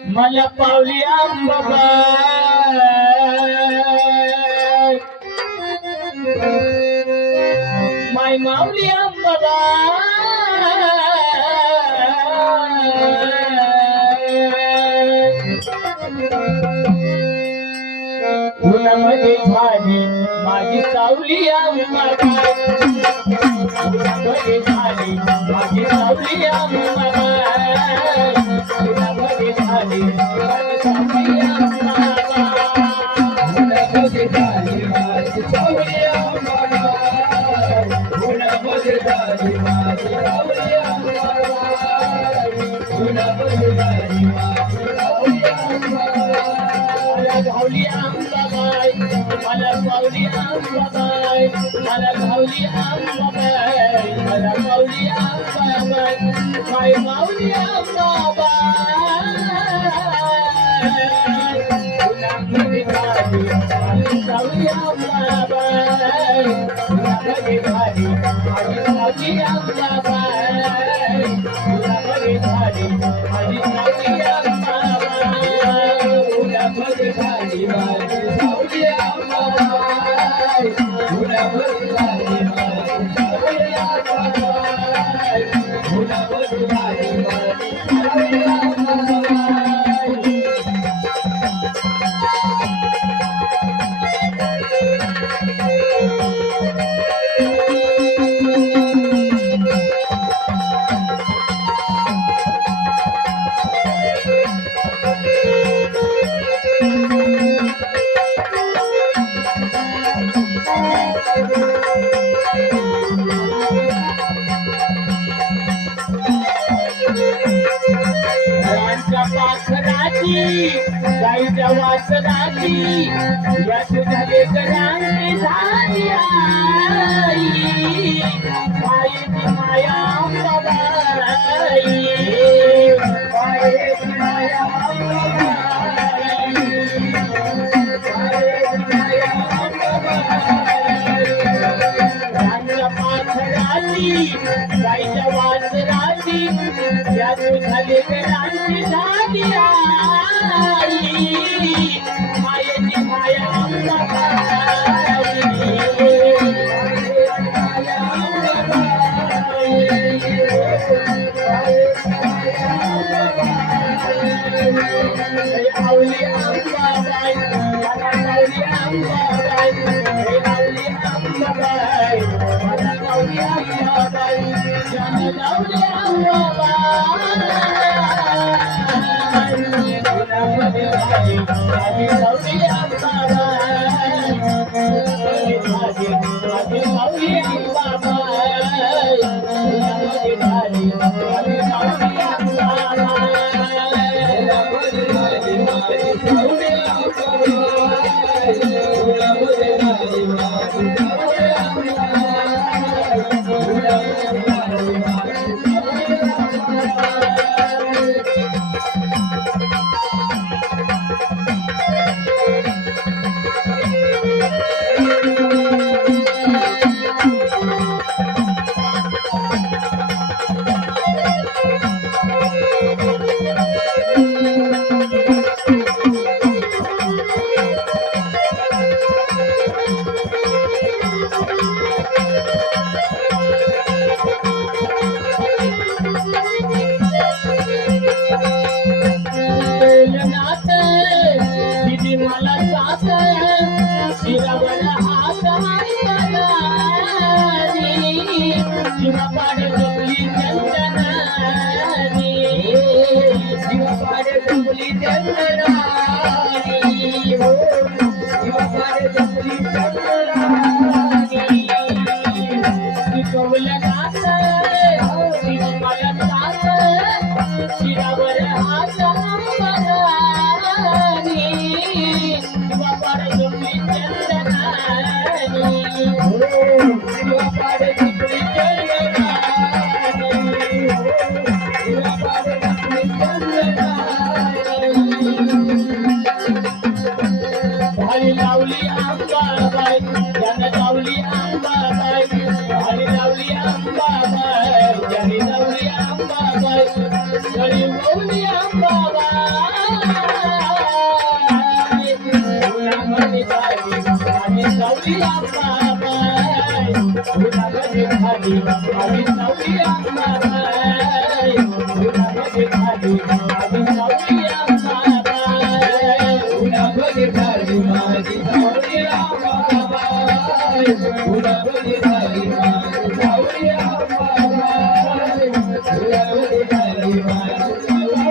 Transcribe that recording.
मला पावली अंबाबाई माय माऊली उन्हामध्ये झाली माझी सावली अंबाबाई उन्हामध्ये झाली माझी सावली अंबाबाई उन्हामध्ये झाली माझी सावली अंबाबाई उन्हामध्ये झाली माझी सावली अंबाबाई उन्हामध्ये झाली माझी सावली अंबाबाई उन्हामध्ये झाली माझी सावली अंबाबाई मला भावली अंबाबाई मला भावली अंबाबाई मला भावली अंबाबाई माय माऊली अंबाबाई उन्हामध्ये झाली माझी सावली अंबाबाई उन्हामध्ये झाली माझी सावली अंबाबाई उन्हामध्ये झाली माझी सावली अंबाबाई उन्हामध्ये झाली माझी सावली अंबाबाई उन्हामध्ये झाली माझी सावली अंबाबाई उन्हामध्ये झाली माझी सावली अंबाबाई गाईच्या वासनाची या तुझ्या लेकरांची झाली आई मायेची माया अंबाबाई मायेची माया अंबाबाई मायेची माया अंबाबाई गाईच्या पाखराची गाईच्या वासनाची या तुझ्या लेकरांची झाली मायेची माया अंबाबाई आवली अंबाबाई मला आवली अंबाबाई आवली अंबाबाई मला आवली अंबाबाई जन आवली अंबाबाई माझी सावली अंबाबाई माझी सावली अंबाबाई उन्हामध्ये झाली माझी सावली अंबाबाई उन्हामध्ये झाली माझी सावली अंबाबाई उन्हामध्ये झाली माझी सावली अंबाबाई उन्हामध्ये झाली माझी सावली मला साथ शिरावर हात शिवा पाडे डोली चंदनानी शिवा पाडे डोली चंदनानी शिवा पाडे डोली चंदनानी शिकवलं नाथ मला साथ शिरावर हात लावली अंबाबाई ज्याने लावली अंबाबाई भारी लावली अंबाबाई ज्याने लावली अंबाबाई गडी लावली अंबाबाई सावली अंबाबाई उन्हामध्ये खाली आम्ही सावली अंबाबाई उन्हामध्ये खाली आम्ही सावली अंबाबाई उन्हामध्ये खाली माझी सावली अंबाबाई उन्हामध्ये खाली माझी सावली अंबाबाई उन्हामध्ये खाली माझी सावली